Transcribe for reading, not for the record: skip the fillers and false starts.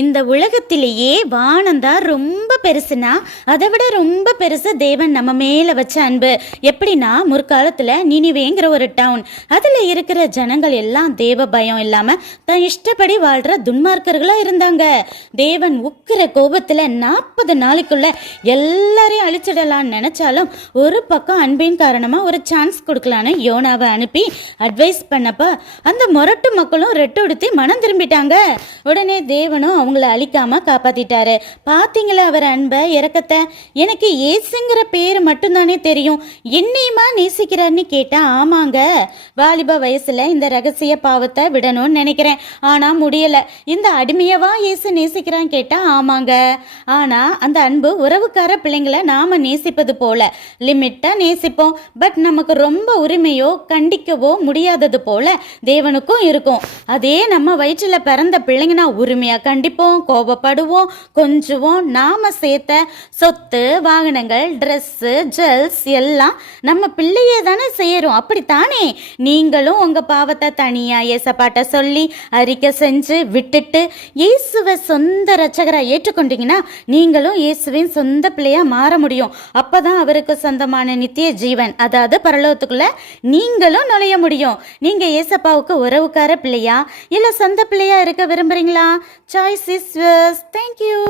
இந்த உலகத்திலேயே வானம்தான் ரொம்ப பெருசுனா அதை விட ரொம்ப பெருசு தேவன் நம்ம மேலே வச்ச அன்பு. எப்படின்னா, முற்காலத்தில் நினிவேங்கிற ஒரு டவுன், அதில் இருக்கிற ஜனங்கள் எல்லாம் தேவ பயம் இல்லாமல் தான் இஷ்டப்படி வாழ்கிற துன்மார்க்கர்களாக இருந்தாங்க. தேவன் உக்கிர கோபத்தில் 40 நாளைக்குள்ள எல்லாரையும் அழிச்சிடலான்னு நினச்சாலும் ஒரு பக்கம் அன்பின் காரணமாக ஒரு சான்ஸ் கொடுக்கலான்னு யோனாவை அனுப்பி அட்வைஸ் பண்ணப்ப அந்த மொரட்டு மக்களும் ரெட்டுடுத்தி மனம் திரும்பிட்டாங்க. உடனே தேவனும் அவங்கள அழிக்காம காப்பாத்திட்டாரு. பாத்தீங்களா அவர் அன்பை, இறக்கத்தை? எனக்கு ஏசுங்கிற பேர் மட்டும்தானே தெரியும், என்னையுமா நேசிக்கிறார்னு கேட்டா ஆமாங்க, வாலிப வயசுல இந்த ரகசிய பாவத்தை விடணும்னு நினைக்கிறேன், ஆனா முடியல. இந்த அடிமையவா ஏசு நேசிக்கிறான்னு கேட்டா ஆமாங்க. ஆனா அந்த அன்பு உறவுக்கார பிள்ளைங்களை நாம நேசிப்பது போல லிமிட்டா நேசிப்போம். பட் நமக்கு ரொம்ப உரிமையோ கண்டிக்கவோ முடியாதது போல தேவனுக்கும் இருக்கும். அதே நம்ம வயிற்றுல பிறந்த பிள்ளைங்கன்னா உரிமையா கண்டிப்போம், கோபப்படுவோம், கொஞ்சுவோம். நாம சேர்த்த சொத்து, வாகனங்கள், ட்ரெஸ்ஸு, ஜுவல்ஸ் எல்லாம் நம்ம பிள்ளையே தானே செய்யறோம். அப்படித்தானே நீங்களும் உங்க பாவத்தை தனியா ஏசப்பாட்ட சொல்லி அறிக்கை செஞ்சு விட்டுட்டு இயேசுவை சொந்த ரட்சகரா ஏற்றுக்கொண்டீங்கன்னா நீங்களும் இயேசுவின் சொந்த பிள்ளையா மாற முடியும். அப்பதான் அவருக்கு சொந்தமான நித்திய ஜீவன், அதாவது பரலோகத்துக்குள்ள நீங்களும் நுழைய முடியும். நீங்க ஏசப்பாவுக்கு உறவுக்கார பிள்ளையா இல்ல சொந்த பிள்ளையா இருக்க விரும்புறீங்களா? Choice is yours. தேங்க்யூ.